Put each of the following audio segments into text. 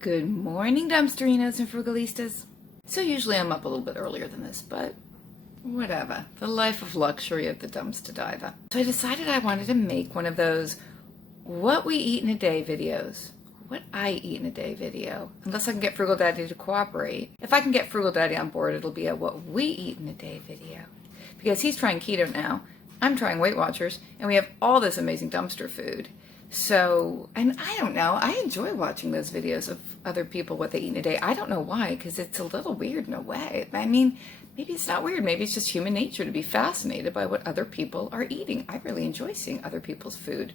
Good morning, dumpsterinos and frugalistas. So usually I'm up a little bit earlier than this, but whatever. The life of luxury of the dumpster diver. So I decided I wanted to make one of those what we eat in a day videos. What I eat in a day video. Unless I can get Frugal Daddy to cooperate. If I can get Frugal Daddy on board, it'll be a what we eat in a day video. Because he's trying keto now. I'm trying Weight Watchers. And we have all this amazing dumpster food. So, and I don't know, I enjoy watching those videos of other people, what they eat in a day. I don't know why, because it's a little weird in a way. I mean, maybe it's not weird. Maybe it's just human nature to be fascinated by what other people are eating. I really enjoy seeing other people's food.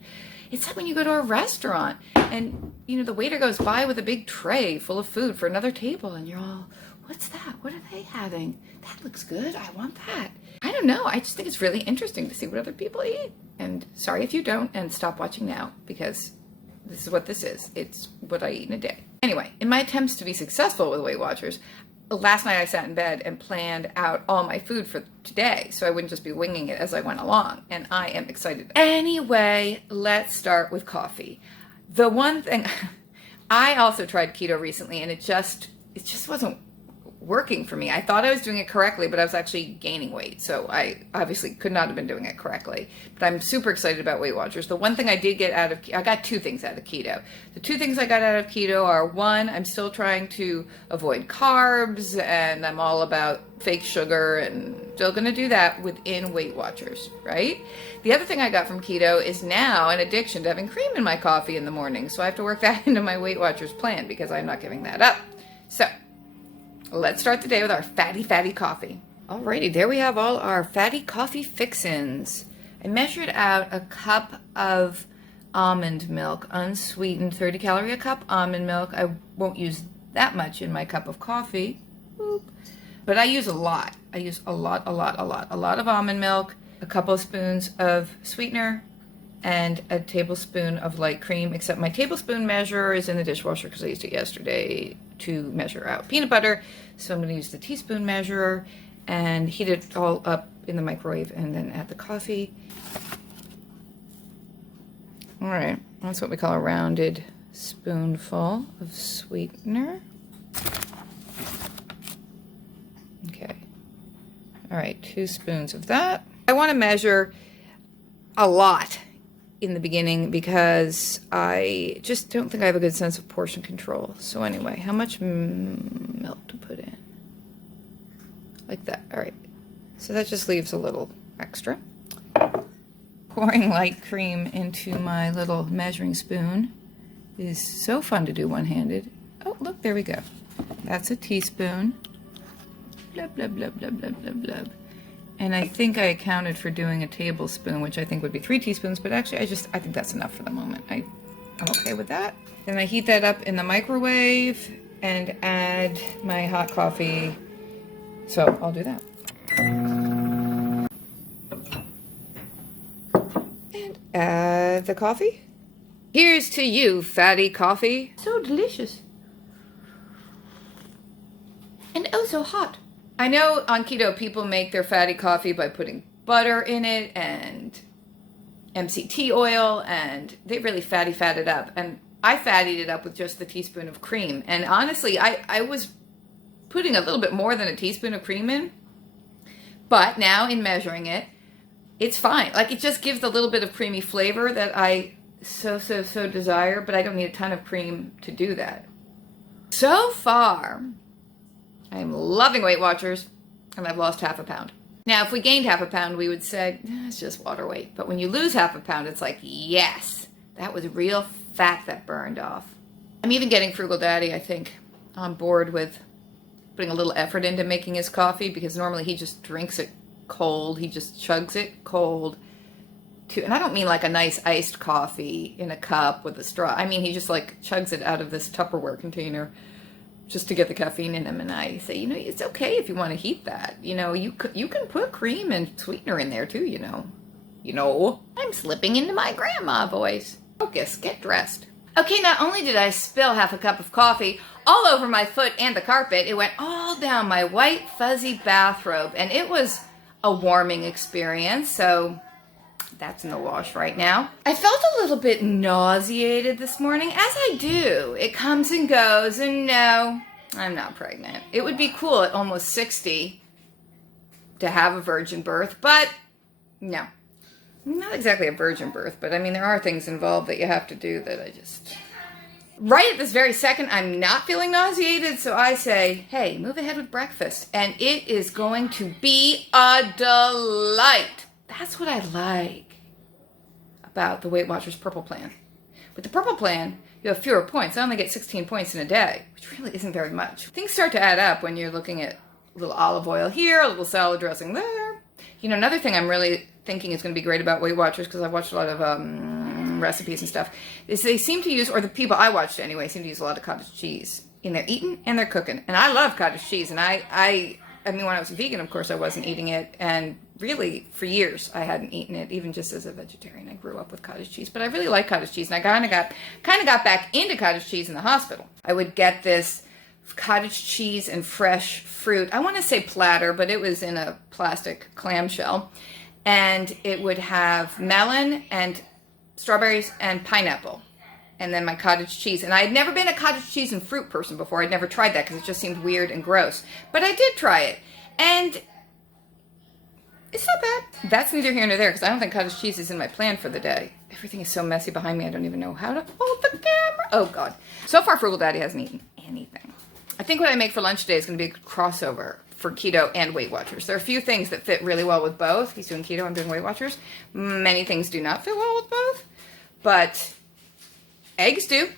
It's like when you go to a restaurant and, you know, the waiter goes by with a big tray full of food for another table and you're all, what's that? What are they having? That looks good. I want that. I don't know. I just think it's really interesting to see what other people eat. And sorry if you don't, and stop watching now, because this is what this is. It's what I eat in a day. Anyway, in my attempts to be successful with Weight Watchers, last night I sat in bed and planned out all my food for today, so I wouldn't just be winging it as I went along, and I am excited. Anyway, let's start with coffee. The one thing, I also tried keto recently, and it just wasn't working for me. I thought I was doing it correctly, but I was actually gaining weight. So I obviously could not have been doing it correctly. But I'm super excited about Weight Watchers. The one thing I did get out of, I got two things out of keto. The two things I got out of keto are, one, I'm still trying to avoid carbs, and I'm all about fake sugar, and still going to do that within Weight Watchers, right? The other thing I got from keto is now an addiction to having cream in my coffee in the morning. So I have to work that into my Weight Watchers plan, because I'm not giving that up. So let's start the day with our fatty coffee. Alrighty, there we have all our fatty coffee fixins. I measured out a cup of almond milk, unsweetened, 30 calorie a cup almond milk. I won't use that much in my cup of coffee, but I use a lot. I use a lot of almond milk, a couple of spoons of sweetener, and a tablespoon of light cream, except my tablespoon measure is in the dishwasher because I used it yesterday to measure out peanut butter. So I'm going to use the teaspoon measurer and heat it all up in the microwave and then add the coffee. All right, that's what we call a rounded spoonful of sweetener. Okay. All right, 2 spoons of that. I want to measure a lot in the beginning because I just don't think I have a good sense of portion control. So anyway, how much milk to put in? Like that. All right. So that just leaves a little extra. Pouring light cream into my little measuring spoon is so fun to do one-handed. Oh, look, there we go. That's a teaspoon. Blub, blub, blub, blub, blub, blub, blub. And I think I accounted for doing a tablespoon, which I think would be 3 teaspoons, but actually I think that's enough for the moment. I'm okay with that. Then I heat that up in the microwave and add my hot coffee. So I'll do that. And add the coffee. Here's to you, fatty coffee. So delicious. And oh so hot. I know on keto people make their fatty coffee by putting butter in it and MCT oil, and they really fatty it up. And I fattied it up with just the teaspoon of cream. And honestly, I was putting a little bit more than a teaspoon of cream in. But now in measuring it, it's fine. Like, it just gives a little bit of creamy flavor that I so desire, but I don't need a ton of cream to do that. So far, I'm loving Weight Watchers, and I've lost half a pound. Now, if we gained half a pound, we would say, it's just water weight. But when you lose half a pound, it's like, yes, that was real fat that burned off. I'm even getting Frugal Daddy, I think, on board with putting a little effort into making his coffee, because normally he just drinks it cold. He just chugs it cold. And I don't mean like a nice iced coffee in a cup with a straw. I mean, he just like chugs it out of this Tupperware container just to get the caffeine in him. And I say, you know, it's okay if you want to heat that. You know, you can put cream and sweetener in there too, you know. I'm slipping into my grandma voice. Focus, get dressed. Okay, not only did I spill half a cup of coffee all over my foot and the carpet, it went all down my white fuzzy bathrobe, and it was a warming experience, so That's in the wash right now. I felt a little bit nauseated this morning, as I do. It comes and goes, and no, I'm not pregnant. It would be cool at almost 60 to have a virgin birth, but no. Not exactly a virgin birth, but I mean, there are things involved that you have to do that I just... Right at this very second, I'm not feeling nauseated, so I say, hey, move ahead with breakfast, and it is going to be a delight. That's what I like about the Weight Watchers Purple Plan. With the Purple Plan, you have fewer points. I only get 16 points in a day, which really isn't very much. Things start to add up when you're looking at a little olive oil here, a little salad dressing there. You know, another thing I'm really thinking is going to be great about Weight Watchers, because I've watched a lot of recipes and stuff, is they seem to use, or the people I watched anyway, seem to use a lot of cottage cheese in their eating and their cooking. And I love cottage cheese, and I mean, when I was a vegan, of course, I wasn't eating it, and really, for years, I hadn't eaten it, even just as a vegetarian. I grew up with cottage cheese, but I really like cottage cheese, and I kind of got back into cottage cheese in the hospital. I would get this cottage cheese and fresh fruit. I want to say platter, but it was in a plastic clamshell, and it would have melon and strawberries and pineapple, and then my cottage cheese. And I had never been a cottage cheese and fruit person before. I'd never tried that because it just seemed weird and gross. But I did try it, and it's not bad. That's neither here nor there, because I don't think cottage cheese is in my plan for the day. Everything is so messy behind me, I don't even know how to hold the camera. Oh, God. So far, Frugal Daddy hasn't eaten anything. I think what I make for lunch today is going to be a crossover for keto and Weight Watchers. There are a few things that fit really well with both. He's doing keto, I'm doing Weight Watchers. Many things do not fit well with both, but eggs do,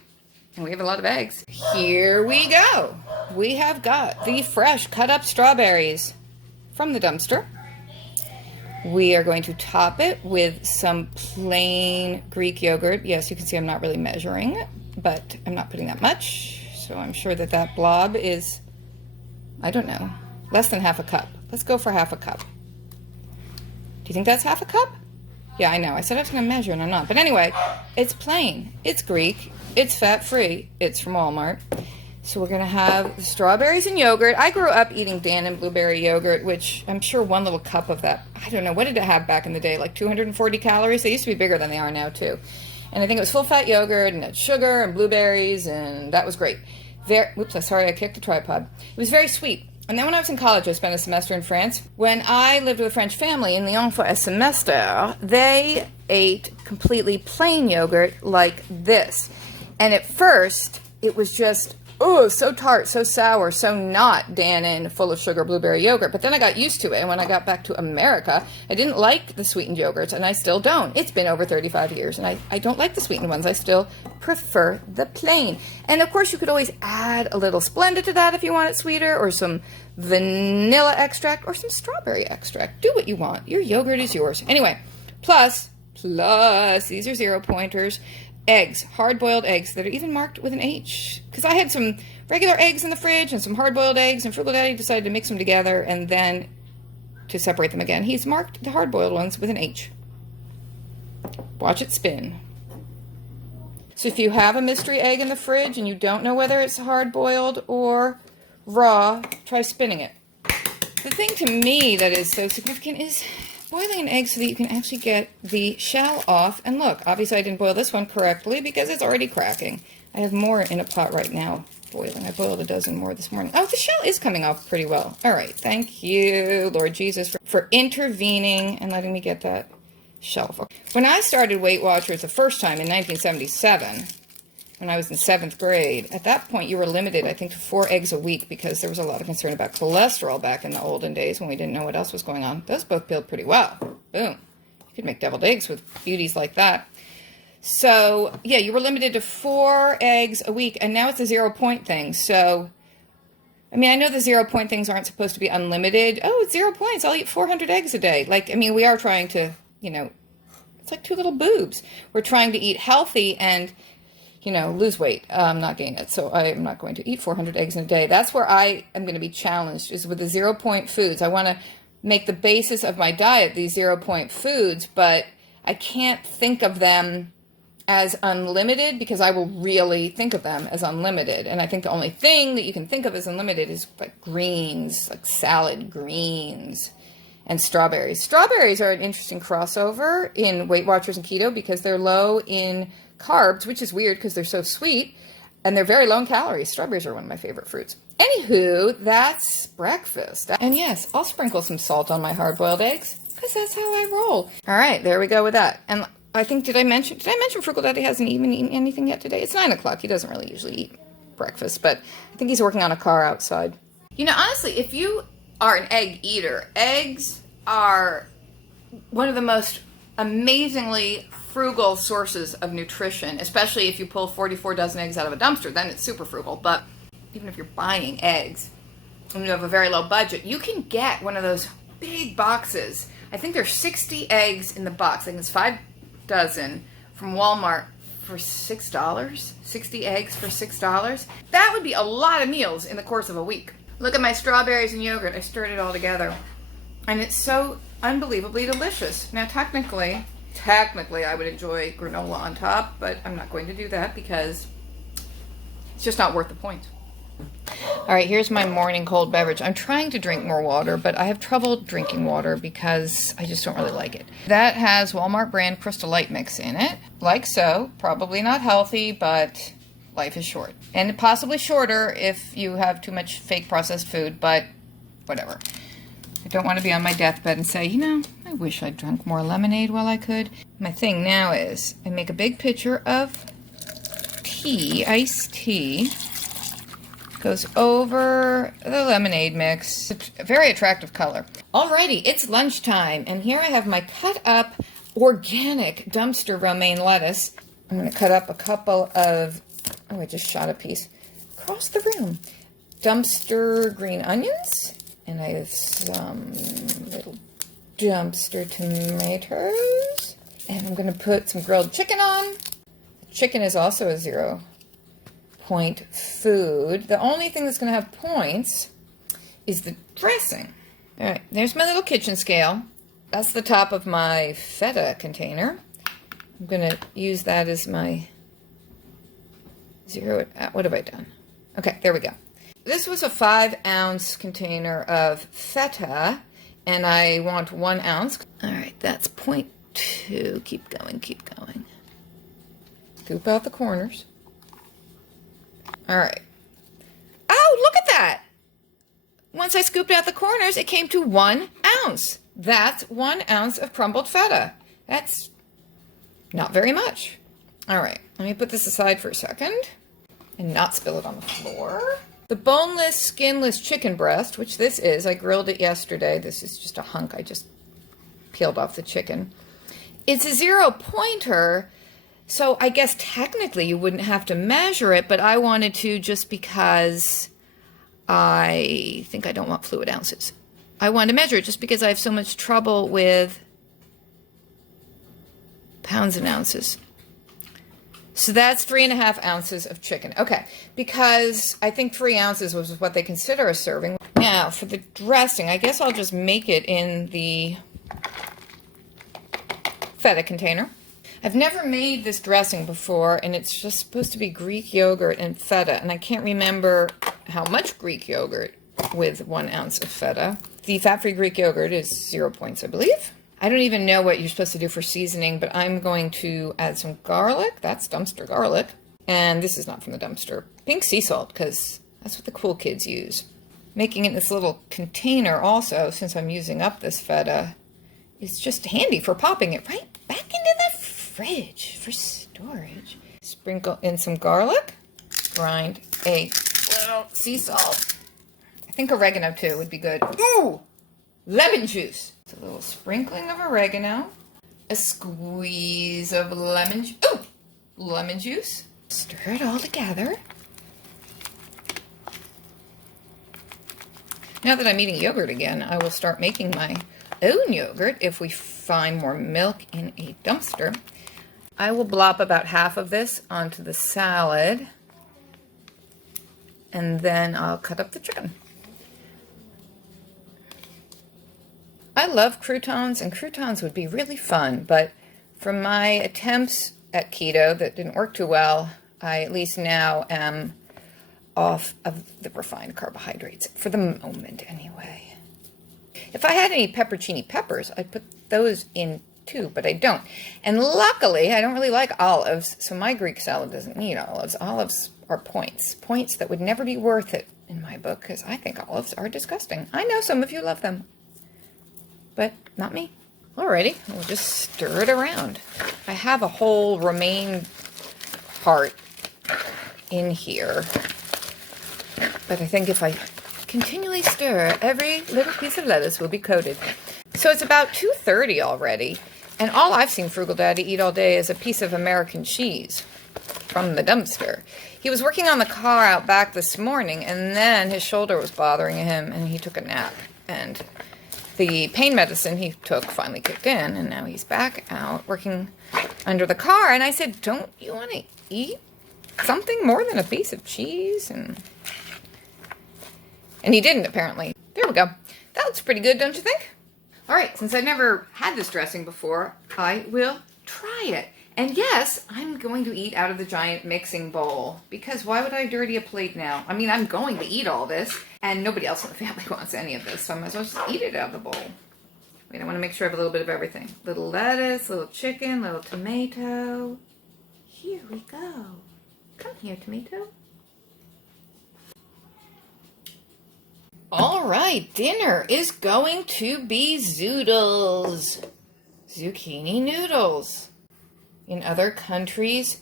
and we have a lot of eggs. Here we go. We have got the fresh cut up strawberries from the dumpster. We are going to top it with some plain Greek yogurt. Yes, you can see I'm not really measuring, but I'm not putting that much. So I'm sure that that blob is, I don't know, less than half a cup. Let's go for half a cup. Do you think that's half a cup? Yeah, I know. I said I was going to measure and I'm not. But anyway, it's plain. It's Greek. It's fat-free. It's from Walmart. So we're going to have the strawberries and yogurt. I grew up eating Dannon blueberry yogurt, which I'm sure one little cup of that, I don't know, what did it have back in the day? Like 240 calories? They used to be bigger than they are now, too. And I think it was full-fat yogurt, and it had sugar and blueberries, and that was great. Sorry, I kicked the tripod. It was very sweet. And then when I was in college, I spent a semester in France. When I lived with a French family in Lyon for a semester, they ate completely plain yogurt like this. And at first, it was just, oh, so tart, so sour, so not Dannon full of sugar blueberry yogurt. But then I got used to it. And when I got back to America, I didn't like the sweetened yogurts, and I still don't. It's been over 35 years, and I don't like the sweetened ones. I still prefer the plain. And of course, you could always add a little Splenda to that if you want it sweeter, or some vanilla extract, or some strawberry extract. Do what you want. Your yogurt is yours. Anyway, plus, these are 0 pointers. Eggs, hard-boiled eggs that are even marked with an H. Because I had some regular eggs in the fridge and some hard-boiled eggs, and Frugal Daddy decided to mix them together and then to separate them again. He's marked the hard-boiled ones with an H. Watch it spin. So if you have a mystery egg in the fridge and you don't know whether it's hard-boiled or raw, try spinning it. The thing to me that is so significant is boiling an egg so that you can actually get the shell off. And look, obviously I didn't boil this one correctly because it's already cracking. I have more in a pot right now boiling. I boiled a dozen more this morning. Oh, the shell is coming off pretty well. All right, thank you, Lord Jesus, for intervening and letting me get that shell off. When I started Weight Watchers the first time in 1977, when I was in 7th grade, at that point you were limited, I think, to 4 eggs a week because there was a lot of concern about cholesterol back in the olden days when we didn't know what else was going on. Those both peeled pretty well. Boom. You could make deviled eggs with beauties like that. So, yeah, you were limited to 4 eggs a week, and now it's a 0 point thing. So, I mean, I know the 0 point things aren't supposed to be unlimited. Oh, it's 0 points. I'll eat 400 eggs a day. Like, I mean, we are trying to, you know, it's like 2 little boobs. We're trying to eat healthy and, you know, lose weight, not gain it. So I am not going to eat 400 eggs in a day. That's where I am going to be challenged, is with the 0 point foods. I want to make the basis of my diet these 0 point foods, but I can't think of them as unlimited because I will really think of them as unlimited. And I think the only thing that you can think of as unlimited is like greens, like salad greens and strawberries. Strawberries are an interesting crossover in Weight Watchers and keto because they're low in carbs, which is weird because they're so sweet, and they're very low in calories. Strawberries are one of my favorite fruits. Anywho, that's breakfast. And yes, I'll sprinkle some salt on my hard-boiled eggs because that's how I roll. All right, there we go with that. And I think, did I mention Frugal Daddy hasn't even eaten anything yet today? It's 9 o'clock. He doesn't really usually eat breakfast, but I think he's working on a car outside. You know, honestly, if you are an egg eater, eggs are one of the most amazingly frugal sources of nutrition, especially if you pull 44 dozen eggs out of a dumpster, then it's super frugal. But even if you're buying eggs and you have a very low budget, you can get one of those big boxes. I think there's 60 eggs in the box. I think it's 5 dozen from Walmart for $6. 60 eggs for $6. That would be a lot of meals in the course of a week. Look at my strawberries and yogurt. I stirred it all together. And it's so unbelievably delicious. Now, technically, I would enjoy granola on top, but I'm not going to do that because it's just not worth the point. All right, here's my morning cold beverage. I'm trying to drink more water, but I have trouble drinking water because I just don't really like it. That has Walmart brand Crystal Light mix in it, like so. Probably not healthy, but life is short. And possibly shorter if you have too much fake processed food, but whatever. I don't want to be on my deathbed and say, you know, I wish I'd drunk more lemonade while I could. My thing now is I make a big pitcher of tea, iced tea. Goes over the lemonade mix. It's a very attractive color. Alrighty, it's lunchtime, and here I have my cut up organic dumpster romaine lettuce. I'm going to cut up a couple of, oh, I just shot a piece across the room. Dumpster green onions, and I have some little dumpster tomatoes. And I'm going to put some grilled chicken on. The chicken is also a 0-point food. The only thing that's going to have points is the dressing. All right, there's my little kitchen scale. That's the top of my feta container. I'm going to use that as my zero. What have I done? Okay, there we go. This was a 5-ounce container of feta, and I want 1 ounce. All right, that's 0.2. Keep going, keep going. Scoop out the corners. All right. Oh, look at that. Once I scooped out the corners, it came to 1 ounce. That's 1 ounce of crumbled feta. That's not very much. All right, let me put this aside for a second and not spill it on the floor. The boneless, skinless chicken breast, which this is, I grilled it yesterday. This is just a hunk. I just peeled off the chicken. It's a 0-pointer. So I guess technically you wouldn't have to measure it, but I wanted to just because I think I don't want fluid ounces. I wanted to measure it just because I have so much trouble with pounds and ounces. So that's 3.5 ounces of chicken. Okay, because I think 3 ounces was what they consider a serving. Now, for the dressing, I guess I'll just make it in the feta container. I've never made this dressing before, and it's just supposed to be Greek yogurt and feta, and I can't remember how much Greek yogurt with 1 ounce of feta. The fat-free Greek yogurt is 0 points, I believe. I don't even know what you're supposed to do for seasoning, but I'm going to add some garlic. That's dumpster garlic. And this is not from the dumpster. Pink sea salt, because that's what the cool kids use. Making it in this little container also, since I'm using up this feta, is just handy for popping it right back into the fridge for storage. Sprinkle in some garlic. Grind a little sea salt. I think oregano too would be good. Ooh! Lemon juice. A little sprinkling of oregano. A squeeze of lemon juice. Stir it all together. Now that I'm eating yogurt again, I will start making my own yogurt if we find more milk in a dumpster. I will blop about half of this onto the salad, and then I'll cut up the chicken. I love croutons, and croutons would be really fun, but from my attempts at keto that didn't work too well, I at least now am off of the refined carbohydrates, for the moment anyway. If I had any pepperoncini peppers, I'd put those in too, but I don't. And luckily, I don't really like olives, so my Greek salad doesn't need olives. Olives are points. Points that would never be worth it in my book, because I think olives are disgusting. I know some of you love them, but not me. Alrighty, we'll just stir it around. I have a whole romaine part in here, but I think if I continually stir, every little piece of lettuce will be coated. So it's about 2:30 already, and all I've seen Frugal Daddy eat all day is a piece of American cheese from the dumpster. He was working on the car out back this morning, and then his shoulder was bothering him, and he took a nap. And the pain medicine he took finally kicked in, and now he's back out working under the car. And I said, don't you want to eat something more than a piece of cheese? And he didn't, apparently. There we go. That looks pretty good, don't you think? All right, since I've never had this dressing before, I will try it. And yes, I'm going to eat out of the giant mixing bowl, because why would I dirty a plate now? I mean, I'm going to eat all this, and nobody else in the family wants any of this, so I might as well just eat it out of the bowl. Wait, I want to make sure I have a little bit of everything. Little lettuce, little chicken, little tomato. Here we go. Come here, tomato. All right, dinner is going to be zoodles. Zucchini noodles. In other countries,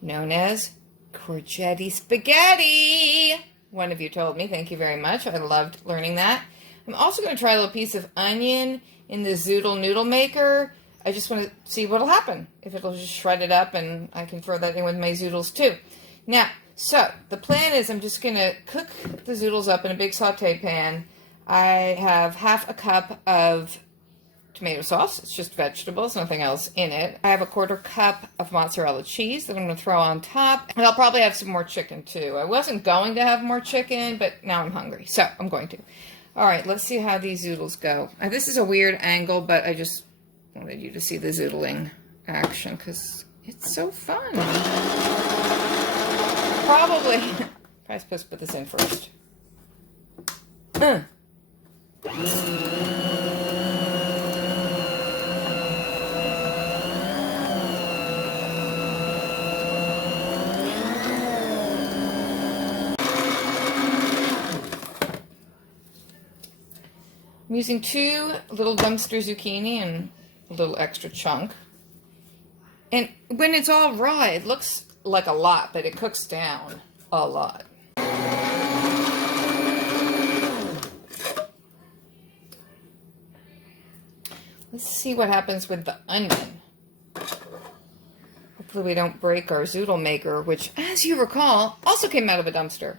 known as courgette spaghetti. One of you told me. Thank you very much. I loved learning that. I'm also going to try a little piece of onion in the zoodle noodle maker. I just want to see what'll happen. If it'll just shred it up, and I can throw that in with my zoodles too. Now, so the plan is I'm just going to cook the zoodles up in a big saute pan. I have half a cup of tomato sauce. It's just vegetables, nothing else in it. I have a 1/4 cup of mozzarella cheese that I'm going to throw on top. And I'll probably have some more chicken too. I wasn't going to have more chicken, but now I'm hungry, so I'm going to. All right, let's see how these zoodles go. Now, this is a weird angle, but I just wanted you to see the zoodling action because it's so fun. Probably supposed to put this in first. I'm using 2 little dumpster zucchini and a little extra chunk. And when it's all raw, it looks like a lot, but it cooks down a lot. Let's see what happens with the onion. Hopefully we don't break our zoodle maker, which, as you recall, also came out of a dumpster.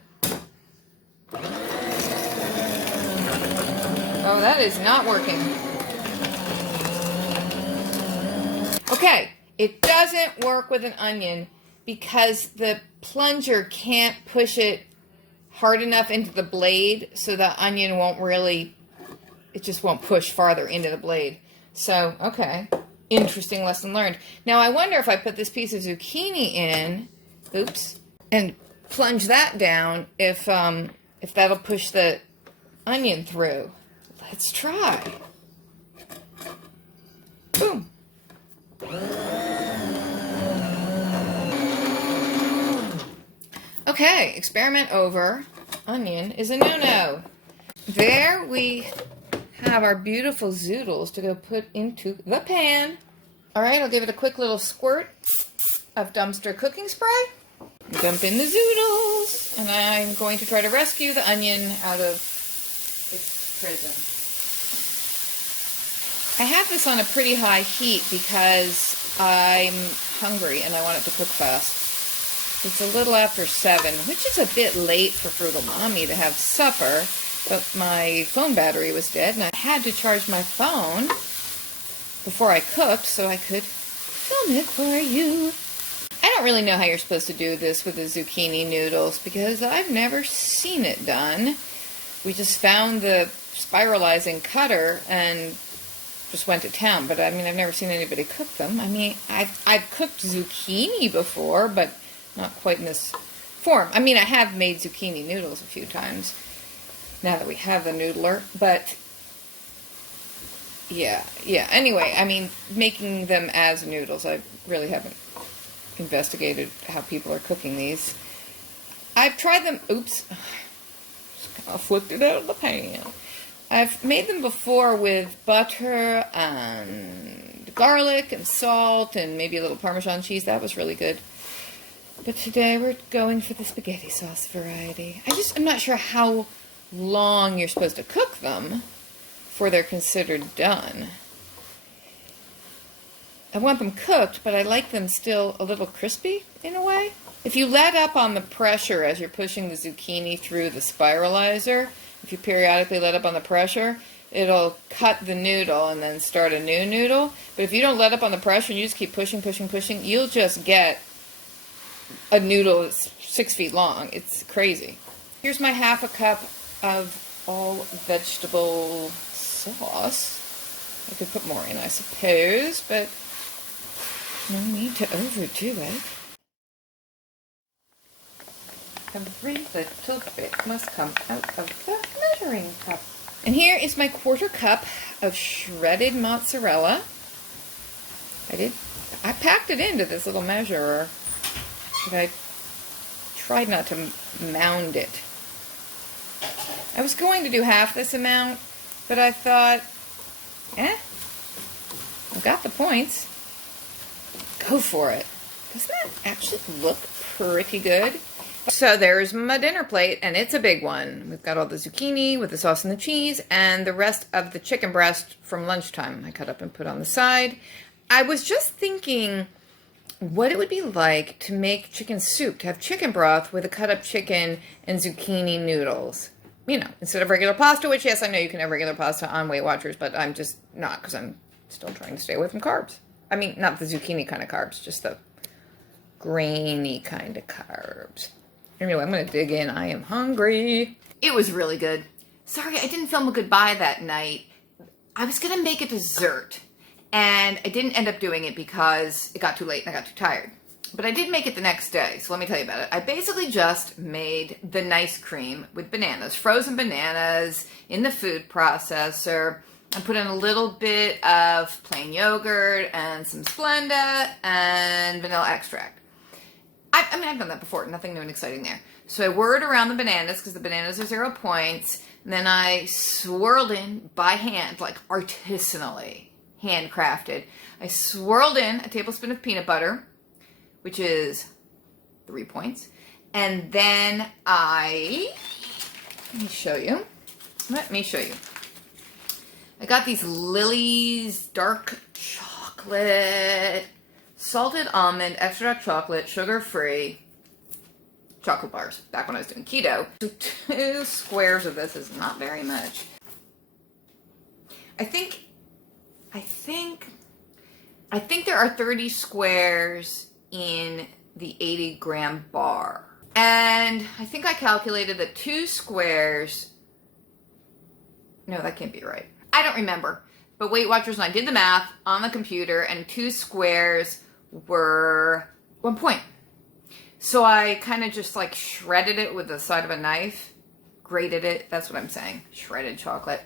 Oh, that is not working. Okay, it doesn't work with an onion because the plunger can't push it hard enough into the blade, so the onion won't really, it just won't push farther into the blade. So, okay, interesting lesson learned. Now I wonder if I put this piece of zucchini in, oops, and plunge that down, if that'll push the onion through. Let's try. Boom. Okay, experiment over. Onion is a no-no. There we have our beautiful zoodles to go put into the pan. All right, I'll give it a quick little squirt of dumpster cooking spray. Dump in the zoodles, and I'm going to try to rescue the onion out of its prison. I have this on a pretty high heat because I'm hungry and I want it to cook fast. It's a little after 7, which is a bit late for Frugal Mommy to have supper, but my phone battery was dead and I had to charge my phone before I cooked so I could film it for you. I don't really know how you're supposed to do this with the zucchini noodles because I've never seen it done. We just found the spiralizing cutter and just went to town, but I mean, I've never seen anybody cook them. I mean, I've cooked zucchini before, but not quite in this form. I mean, I have made zucchini noodles a few times now that we have the noodler, but Yeah, yeah. Anyway, I mean, making them as noodles, I really haven't investigated how people are cooking these. I've tried them, oops, I flipped it out of the pan. I've made them before with butter and garlic and salt and maybe a little Parmesan cheese. That was really good. But today we're going for the spaghetti sauce variety. I'm not sure how long you're supposed to cook them before they're considered done. I want them cooked, but I like them still a little crispy in a way. If you let up on the pressure as you're pushing the zucchini through the spiralizer, if you periodically let up on the pressure, it'll cut the noodle and then start a new noodle. But if you don't let up on the pressure and you just keep pushing, pushing, pushing, you'll just get a noodle that's 6 feet long. It's crazy. Here's my half a cup of all vegetable sauce. I could put more in, I suppose, but no need to overdo it. Every little bit must come out of the measuring cup. And here is my 1/4 cup of shredded mozzarella. I packed it into this little measurer, but I tried not to mound it. I was going to do half this amount, but I thought, I've got the points. Go for it. Doesn't that actually look pretty good? So there's my dinner plate, and it's a big one. We've got all the zucchini with the sauce and the cheese, and the rest of the chicken breast from lunchtime I cut up and put on the side. I was just thinking what it would be like to make chicken soup, to have chicken broth with a cut up chicken and zucchini noodles. You know, instead of regular pasta, which, yes, I know you can have regular pasta on Weight Watchers, but I'm just not, because I'm still trying to stay away from carbs. I mean, not the zucchini kind of carbs, just the grainy kind of carbs. Anyway, I'm going to dig in. I am hungry. It was really good. Sorry, I didn't film a goodbye that night. I was going to make a dessert, and I didn't end up doing it because it got too late and I got too tired. But I did make it the next day, so let me tell you about it. I basically just made the nice cream with bananas, frozen bananas in the food processor. I put in a little bit of plain yogurt and some Splenda and vanilla extract. I've done that before, nothing new and exciting there. So I whirled around the bananas because the bananas are 0 points. And then I swirled in by hand, like artisanally, handcrafted. I swirled in a tablespoon of peanut butter, which is 3 points. And then let me show you. I got these Lily's dark chocolate, salted almond, extra dark chocolate, sugar-free chocolate bars, back when I was doing keto. So 2 squares of this is not very much. I think there are 30 squares in the 80-gram bar. And I think I calculated that 2 squares, no, that can't be right. I don't remember. But Weight Watchers and I did the math on the computer, and 2 squares were 1 point. So I kind of just like shredded it with the side of a knife, grated it, that's what I'm saying, shredded chocolate.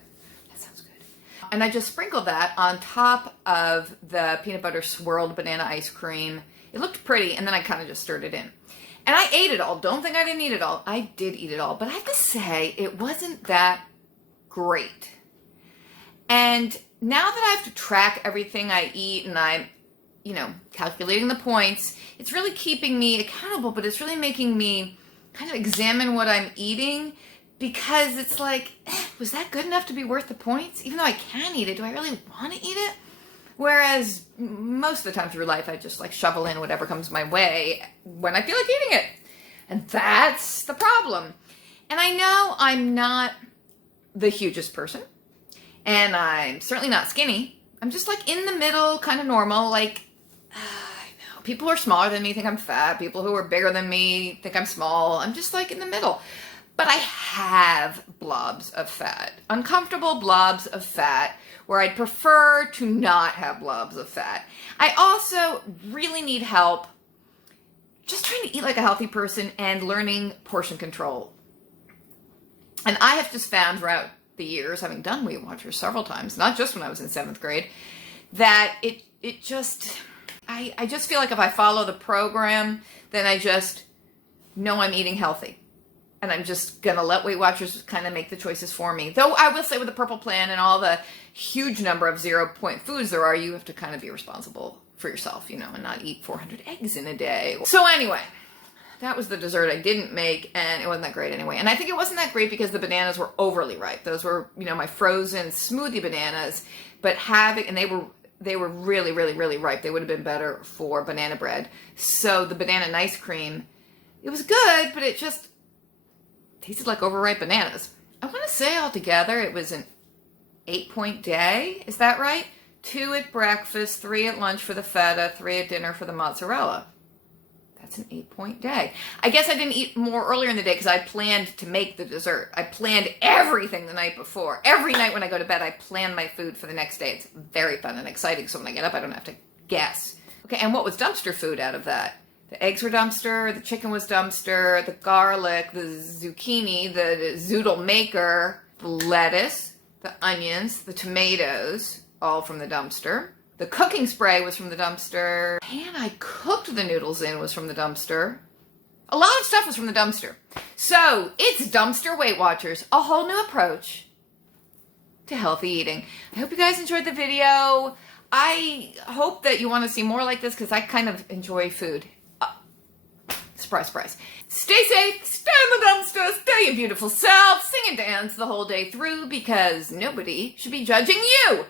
That sounds good. And I just sprinkled that on top of the peanut butter swirled banana ice cream. It looked pretty, and then I kind of just stirred it in. And I ate it all. Don't think I didn't eat it all. I did eat it all. But I have to say, it wasn't that great. And now that I have to track everything I eat and I'm, calculating the points, it's really keeping me accountable, but it's really making me kind of examine what I'm eating, because it's like, was that good enough to be worth the points? Even though I can eat it, do I really want to eat it? Whereas most of the time through life, I just like shovel in whatever comes my way when I feel like eating it. And that's the problem. And I know I'm not the hugest person, and I'm certainly not skinny. I'm just like in the middle, kind of normal. Like, I know people who are smaller than me think I'm fat. People who are bigger than me think I'm small. I'm just like in the middle. But I have blobs of fat, uncomfortable blobs of fat, where I'd prefer to not have blobs of fat. I also really need help just trying to eat like a healthy person and learning portion control. And I have just found throughout the years, having done Weight Watchers several times, not just when I was in 7th grade, that it just, I just feel like if I follow the program, then I just know I'm eating healthy. And I'm just going to let Weight Watchers kind of make the choices for me. Though I will say with the Purple Plan and all the huge number of 0-point foods there are, you have to kind of be responsible for yourself, you know, and not eat 400 eggs in a day. So anyway, that was the dessert I didn't make, and it wasn't that great anyway. And I think it wasn't that great because the bananas were overly ripe. Those were, you know, my frozen smoothie bananas, but and they were really, really, really ripe. They would have been better for banana bread. So the banana and ice cream, it was good, but it just tasted like overripe bananas. I want to say altogether it was an 8-point day. Is that right? 2 at breakfast, 3 at lunch for the feta, 3 at dinner for the mozzarella. That's an 8-point day. I guess I didn't eat more earlier in the day because I planned to make the dessert. I planned everything the night before. Every night when I go to bed, I plan my food for the next day. It's very fun and exciting. So when I get up, I don't have to guess. Okay, and what was dumpster food out of that? The eggs were dumpster, the chicken was dumpster, the garlic, the zucchini, the zoodle maker, the lettuce, the onions, the tomatoes, all from the dumpster. The cooking spray was from the dumpster. The pan I cooked the noodles in was from the dumpster. A lot of stuff was from the dumpster. So it's Dumpster Weight Watchers, a whole new approach to healthy eating. I hope you guys enjoyed the video. I hope that you want to see more like this because I kind of enjoy food. Surprise, surprise. Stay safe, stay in the dumpster, stay your beautiful self, sing and dance the whole day through because nobody should be judging you.